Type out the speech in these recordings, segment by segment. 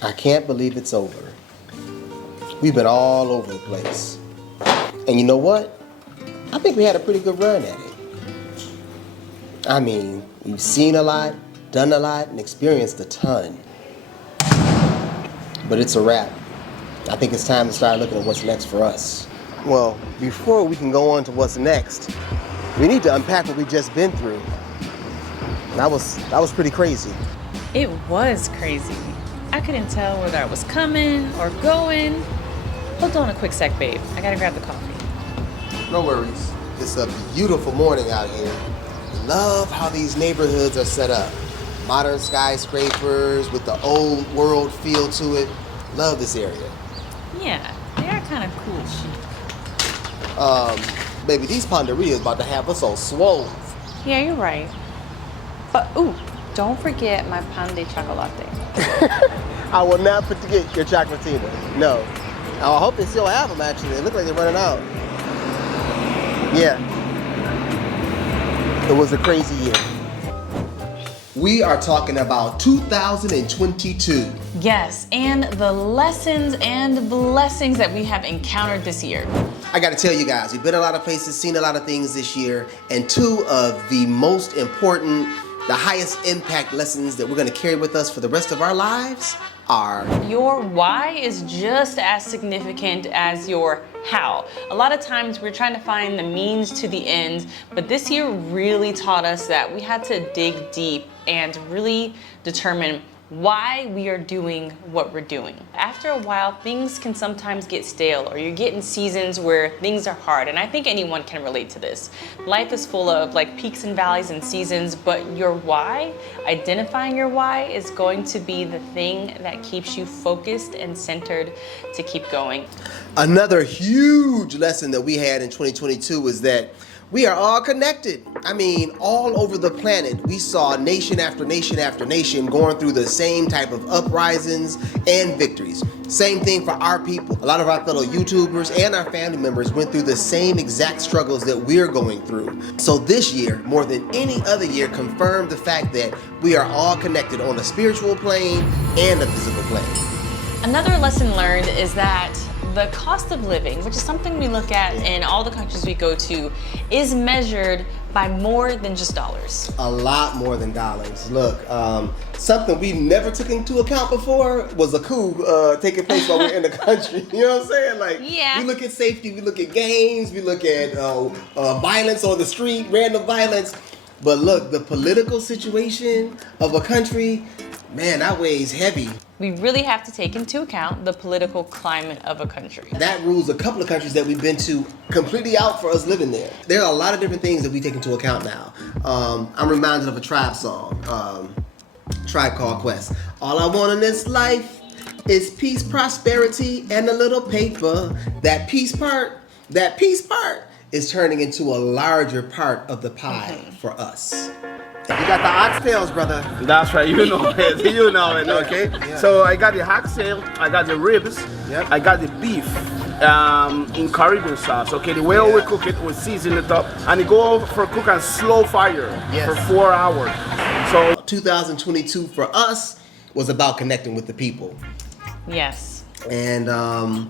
I can't believe it's over. We've been all over the place. And you know what? I think we had a pretty good run at it. I mean, we've seen a lot, done a lot, and experienced a ton. But it's a wrap. I think it's time to start looking at what's next for us. Well, before we can go on to what's next, we need to unpack what we've just been through. That was pretty crazy. It was crazy. I couldn't tell whether I was coming or going. Hold on a quick sec, babe. I gotta grab the coffee. No worries. It's a beautiful morning out here. Love how these neighborhoods are set up. Modern skyscrapers with the old world feel to it. Love this area. Yeah, they are kind of cool chic. Baby, these Panderias about to have us all swole. Yeah, you're right. But, ooh, don't forget my pan de chocolate. I will not forget your chocolatina. No. I hope they still have them, actually. They look like they're running out. Yeah. It was a crazy year. We are talking about 2022. Yes, and the lessons and blessings that we have encountered this year. I gotta tell you guys, we've been a lot of places, seen a lot of things this year, and two of the most important, the highest impact lessons that we're gonna carry with us for the rest of our lives are... Your why is just as significant as your how. A lot of times we're trying to find the means to the end, but this year really taught us that we had to dig deep and really determine why we are doing what we're doing. After a while, things can sometimes get stale, or you get in seasons where things are hard, and I think anyone can relate to this. Life is full of like peaks and valleys and seasons, but your why, identifying your why, is going to be the thing that keeps you focused and centered to keep going. Another huge lesson that we had in 2022 was that we are all connected. I mean, all over the planet, we saw nation after nation after nation going through the same type of uprisings and victories. Same thing for our people. A lot of our fellow YouTubers and our family members went through the same exact struggles that we're going through. So this year, more than any other year, confirmed the fact that we are all connected on a spiritual plane and a physical plane. Another lesson learned is that the cost of living, which is something we look at in all the countries we go to, is measured by more than just dollars. A lot more than dollars. Look, something we never took into account before was a coup taking place while we're in the country. You know what I'm saying? Like, yeah. We look at safety, we look at games, we look at violence on the street, random violence. But look, the political situation of a country, man, that weighs heavy. We really have to take into account the political climate of a country. That rules a couple of countries that we've been to completely out for us living there. There are a lot of different things that we take into account now. I'm reminded of a Tribe song, Tribe Called Quest. All I want in this life is peace, prosperity, and a little paper. That peace part is turning into a larger part of the pie for us. You got the oxtails, brother. That's right, you know it, you know it, okay? Yeah. So I got the oxtail, I got the ribs, Yep. I got the beef in Caribbean sauce, okay? The way we cook it, we season it up, and it go for cook on slow fire for 4 hours. So 2022 for us was about connecting with the people. Yes. And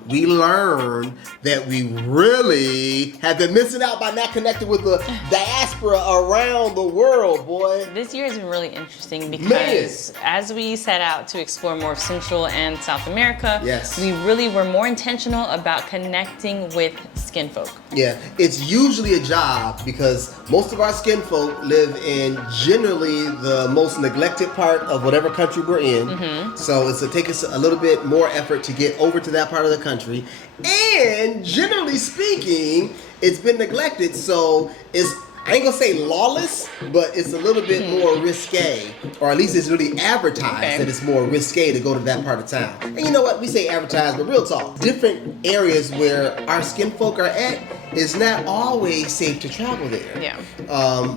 we learned that we really have been missing out by not connecting with the diaspora around the world, boy. This year has been really interesting because as we set out to explore more of Central and South America, we really were more intentional about connecting with skin folk. Yeah, it's usually a job because most of our skin folk live in generally the most neglected part of whatever country we're in. So it's to take us a little bit more effort to get over to that part of the country. And generally speaking, it's been neglected, so it's, I ain't gonna say lawless, but it's a little bit more risque, or at least it's really advertised that it's more risque to go to that part of town. And you know what? We say advertised, but real talk. Different areas where our skin folk are at, it's not always safe to travel there. Yeah.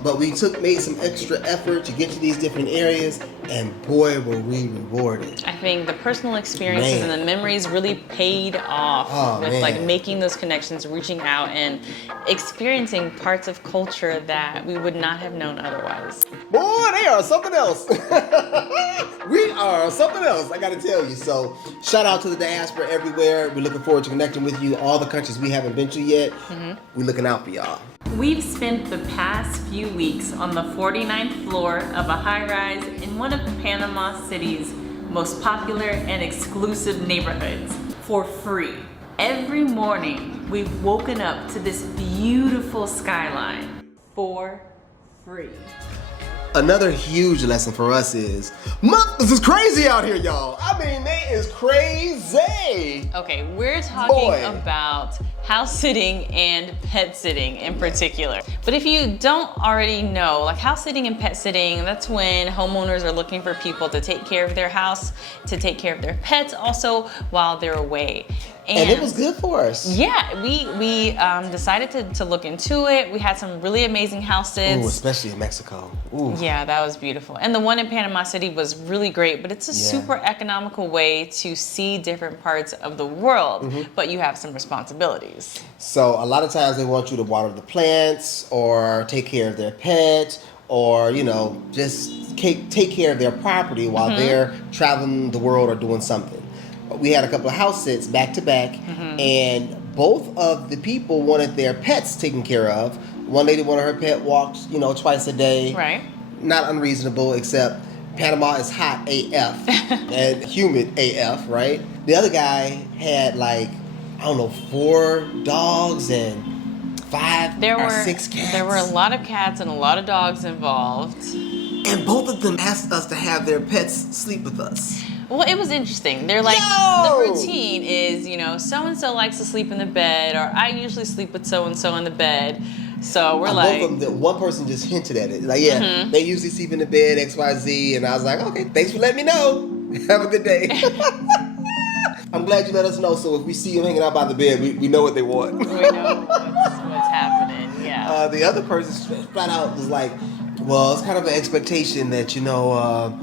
But we made some extra effort to get to these different areas, and boy, were we rewarded. I think the personal experiences and the memories really paid off with like making those connections, reaching out, and experiencing parts of culture that we would not have known otherwise. Boy, they are something else. We are something else, I gotta tell you. So, shout out to the diaspora everywhere. We're looking forward to connecting with you. All the countries we haven't been to yet, we're looking out for y'all. We've spent the past few weeks on the 49th floor of a high-rise in one of Panama City's most popular and exclusive neighborhoods for free. Every morning, we've woken up to this beautiful skyline for free. Another huge lesson for us is, this is crazy out here, y'all. I mean, it is crazy. Okay, we're talking about house sitting and pet sitting in particular. But if you don't already know, like house sitting and pet sitting, that's when homeowners are looking for people to take care of their house, to take care of their pets also while they're away. And it was good for us. Yeah, we decided to look into it. We had some really amazing houses. Ooh, especially in Mexico. Ooh. Yeah, that was beautiful. And the one in Panama City was really great, but it's a super economical way to see different parts of the world, but you have some responsibilities. So a lot of times they want you to water the plants or take care of their pet or, you know, just take care of their property while they're traveling the world or doing something. We had a couple of house sits back to back, and both of the people wanted their pets taken care of. One lady wanted her pet walked, you know, twice a day. Right. Not unreasonable, except Panama is hot AF and humid AF, right? The other guy had like, I don't know, 4 dogs and 5 or 6 cats. There were a lot of cats and a lot of dogs involved. And both of them asked us to have their pets sleep with us. Well, it was interesting. They're like, the routine is, you know, so-and-so likes to sleep in the bed, or I usually sleep with so-and-so in the bed. So we're like... Both of them, one person just hinted at it. Like, they usually sleep in the bed, XYZ, and I was like, okay, thanks for letting me know. Have a good day. I'm glad you let us know, so if we see them hanging out by the bed, we know what they want. We know what's happening, yeah. The other person flat out was like, well, it's kind of an expectation that, you know,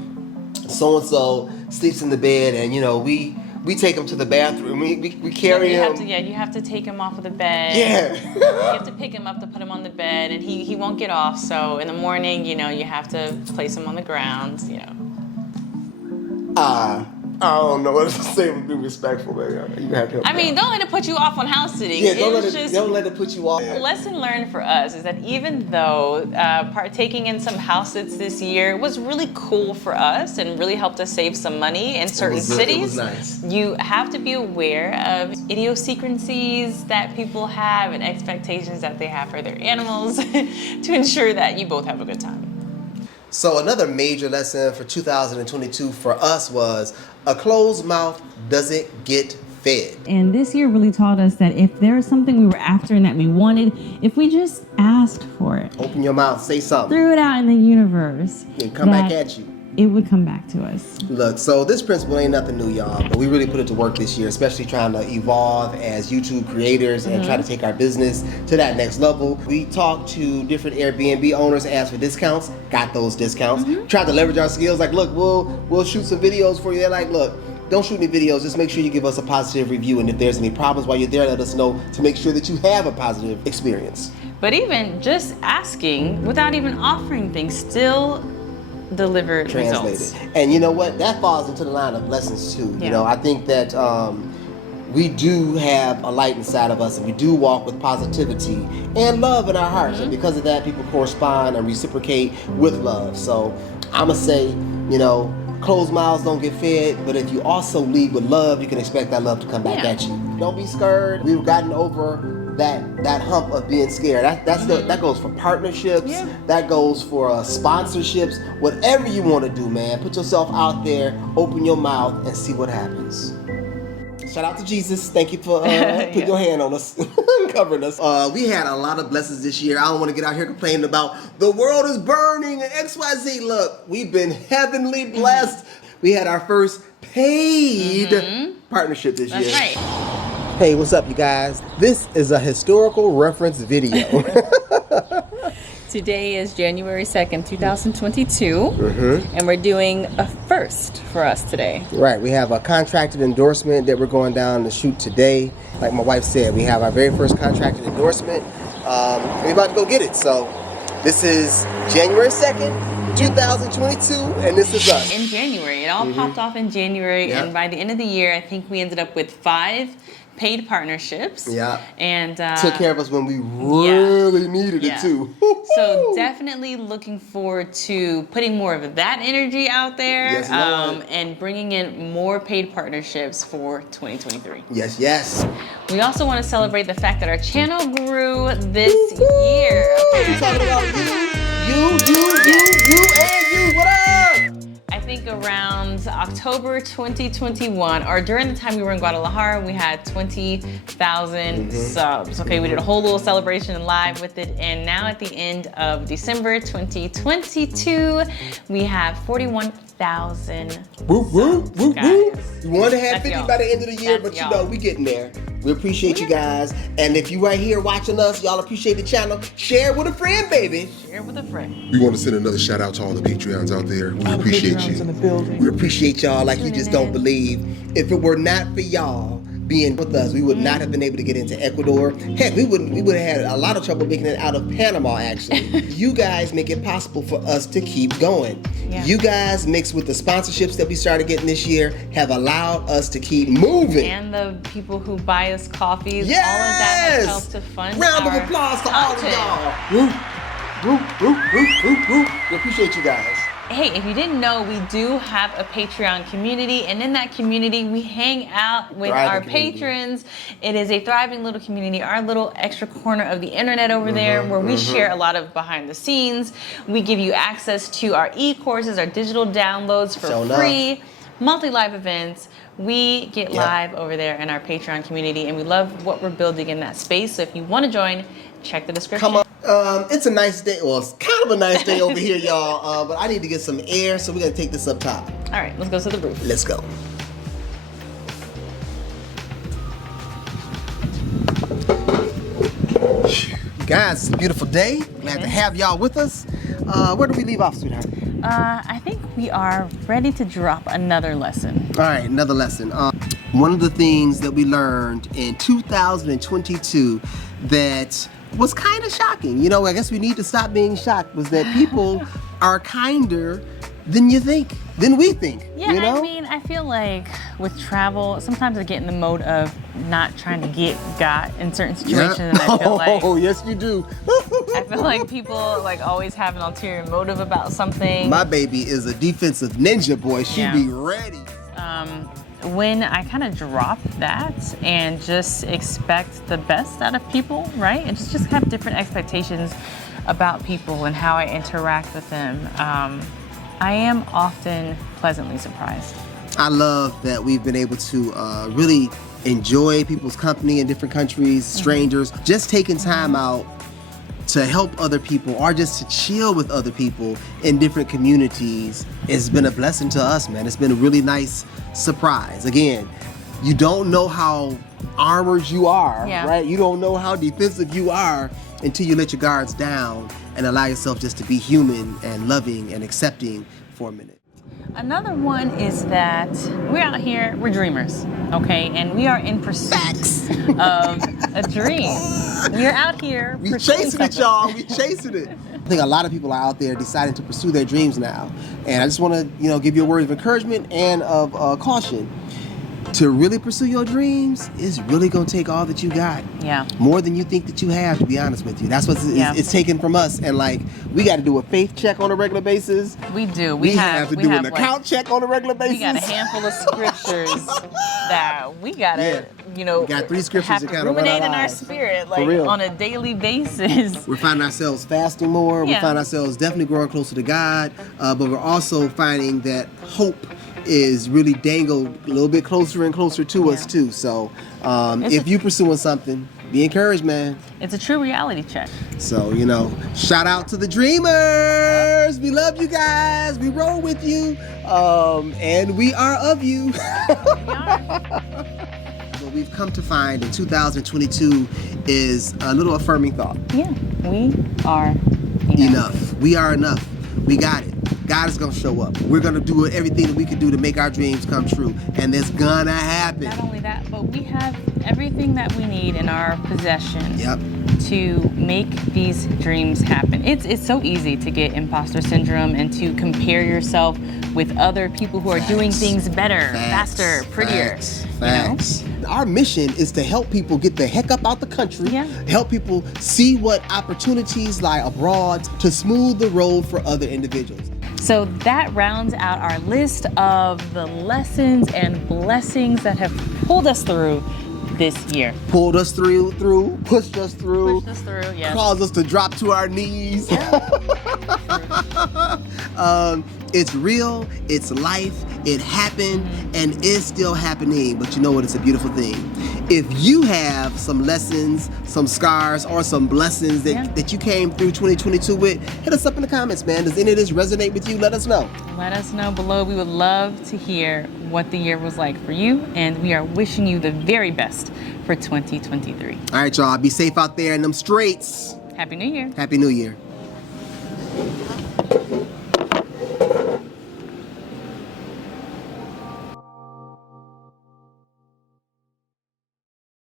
so-and-so sleeps in the bed, and you know we take him to the bathroom. We carry him. You have to take him off of the bed. Yeah. You have to pick him up to put him on the bed, and he won't get off. So in the morning, you know, you have to place him on the ground. You know. I don't know what to say. Be respectful, baby. You have to help. I mean, don't let it put you off on house sitting. Yeah, don't let it put you off. Lesson learned for us is that even though partaking in some house sits this year was really cool for us and really helped us save some money in certain cities, it was nice. You have to be aware of idiosyncrasies that people have and expectations that they have for their animals to ensure that you both have a good time. So another major lesson for 2022 for us was a closed mouth doesn't get fed. And this year really taught us that if there was something we were after and that we wanted, if we just asked for it, open your mouth, say something, threw it out in the universe, and come back at you. It would come back to us. Look, so this principle ain't nothing new, y'all, but we really put it to work this year, especially trying to evolve as YouTube creators and try to take our business to that next level. We talked to different Airbnb owners, asked for discounts, got those discounts. Tried to leverage our skills, like, look, we'll shoot some videos for you. They're like, look, don't shoot any videos, just make sure you give us a positive review, and if there's any problems while you're there, let us know to make sure that you have a positive experience. But even just asking without even offering things still delivered results. And you know what? That falls into the line of lessons too. Yeah. You know, I think that we do have a light inside of us, and we do walk with positivity and love in our hearts. And because of that, people correspond and reciprocate with love. So I'ma say, you know, closed mouths don't get fed, but if you also lead with love, you can expect that love to come back at you. Don't be scared. We've gotten over that hump of being scared. That goes for partnerships. Yeah. That goes for sponsorships. Whatever you want to do, man. Put yourself out there, open your mouth, and see what happens. Shout out to Jesus. Thank you for putting your hand on us, covering us. We had a lot of blessings this year. I don't want to get out here complaining about the world is burning and XYZ. Look, we've been heavenly blessed. We had our first paid partnership this year. That's right. Hey, what's up, you guys? This is a historical reference video. Today is January 2nd, 2022, and we're doing a first for us today. Right, we have a contracted endorsement that we're going down to shoot today. Like my wife said, we have our very first contracted endorsement. We're about to go get it. So this is January 2nd. 2022, and this is us. In January. It all popped off in January, Yep. and by the end of the year, I think we ended up with 5 paid partnerships. Yeah. And Took care of us when we really needed it too. So definitely looking forward to putting more of that energy out there, Yes, Lord. and bringing in more paid partnerships for 2023. Yes, yes. We also want to celebrate the fact that our channel grew this year. We're talking about you, and you. What up? I think around October 2021, or during the time we were in Guadalajara, we had 20,000 subs. Okay, we did a whole little celebration live with it, and now at the end of December 2022, we have 41,000 subs, guys. We want to have That's 50 y'all. by the end of the year, That's but you y'all. know, we getting there. We appreciate you guys. And if you right here watching us, y'all appreciate the channel, share it with a friend, baby. Share with a friend. We want to send another shout out to all the Patreons out there. We appreciate you. We appreciate y'all like you just don't believe. If it were not for y'all being with us, we would not have been able to get into Ecuador. Heck, we would have had a lot of trouble making it out of Panama, actually. You guys make it possible for us to keep going. Yeah. You guys, mixed with the sponsorships that we started getting this year, have allowed us to keep moving. And the people who buy us coffees, Yes! all of that has helped to fund Round of our applause to all of content. y'all. Woo. We appreciate you guys. Hey, if you didn't know, we do have a Patreon community, and in that community, we hang out with Thriving our community. patrons. It is a thriving little community, our little extra corner of the internet over there, where we share a lot of behind the scenes. We give you access to our e-courses, our digital downloads for Show enough. free, multi-live events. We get Yep. live over there in our Patreon community, and we love what we're building in that space. So if you want to join, check the description. Come on. It's a nice day. Well, it's kind of a nice day over here, y'all. But I need to get some air, so we're gonna take this up top. All right, let's go to the roof. Let's go. Guys, it's a beautiful day. Glad to have y'all with us. Where do we leave off, sweetheart? I think we are ready to drop another lesson. All right, another lesson. One of the things that we learned in 2022 that was kind of shocking, you know, I guess we need to stop being shocked, was that people are kinder than you think, than we think. Yeah, you know? I mean, I feel like with travel, sometimes I get in the mode of not trying to get got in certain situations, and I feel like Oh, yes, you do. I feel like people like always have an ulterior motive about something. My baby is a defensive ninja, boy. She Yeah. be ready. When I kind of drop that and just expect the best out of people, right? And just have different expectations about people and how I interact with them, I am often pleasantly surprised. I love that we've been able to really enjoy people's company in different countries, strangers, just taking time out to help other people or just to chill with other people in different communities. It's been a blessing to us, man. It's been a really nice surprise. Again, you don't know how armored you are, Yeah. right? You don't know how defensive you are until you let your guards down and allow yourself just to be human and loving and accepting for a minute. Another one is that we're out here, we're dreamers, okay? And we are in pursuit of a dream. We're out here We pursuing chasing it, something. y'all. We chasing it. I think a lot of people are out there deciding to pursue their dreams now. And I just want to, give you a word of encouragement and of caution. To really pursue your dreams is really going to take all that you got. Yeah. More than you think that you have, to be honest with you. That's what it's taken from us. And we got to do a faith check on a regular basis. We do. We have to do an like, account check on a regular basis. we got a handful of scriptures that we gotta, We got 3 scriptures have that to kind of run ruminate our in our lives. spirit, For real. on a daily basis. We're finding ourselves fasting more. We Yeah. find ourselves definitely growing closer to God. But we're also finding that hope is really dangled a little bit closer and closer to us too. So if you're pursuing something, be encouraged, man. It's a true reality check. So, shout out to the dreamers. We love you guys. We roll with you. And we are of you. We are. What we've come to find in 2022 is a little affirming thought. Yeah, we are Enough. We are enough. We got it. God is gonna show up. We're gonna do everything that we can do to make our dreams come true, and it's gonna happen. Not only that, but we have everything that we need in our possession. Yep. To make these dreams happen. It's so easy to get imposter syndrome and to compare yourself with other people who are doing things better, faster, prettier. Facts. You know? Our mission is to help people get the heck up out the country, help people see what opportunities lie abroad, to smooth the road for other individuals. So that rounds out our list of the lessons and blessings that have pulled us through this year. Pulled us through, pushed us through, yes. caused us to drop to our knees. It's real, it's life, it happened, and it's still happening. But you know what? It's a beautiful thing. If you have some lessons, some scars, or some blessings that you came through 2022 with, hit us up in the comments, man. Does any of this resonate with you? Let us know. Let us know below. We would love to hear what the year was like for you, and we are wishing you the very best for 2023. All right, y'all. Be safe out there in them streets. Happy New Year. Happy New Year.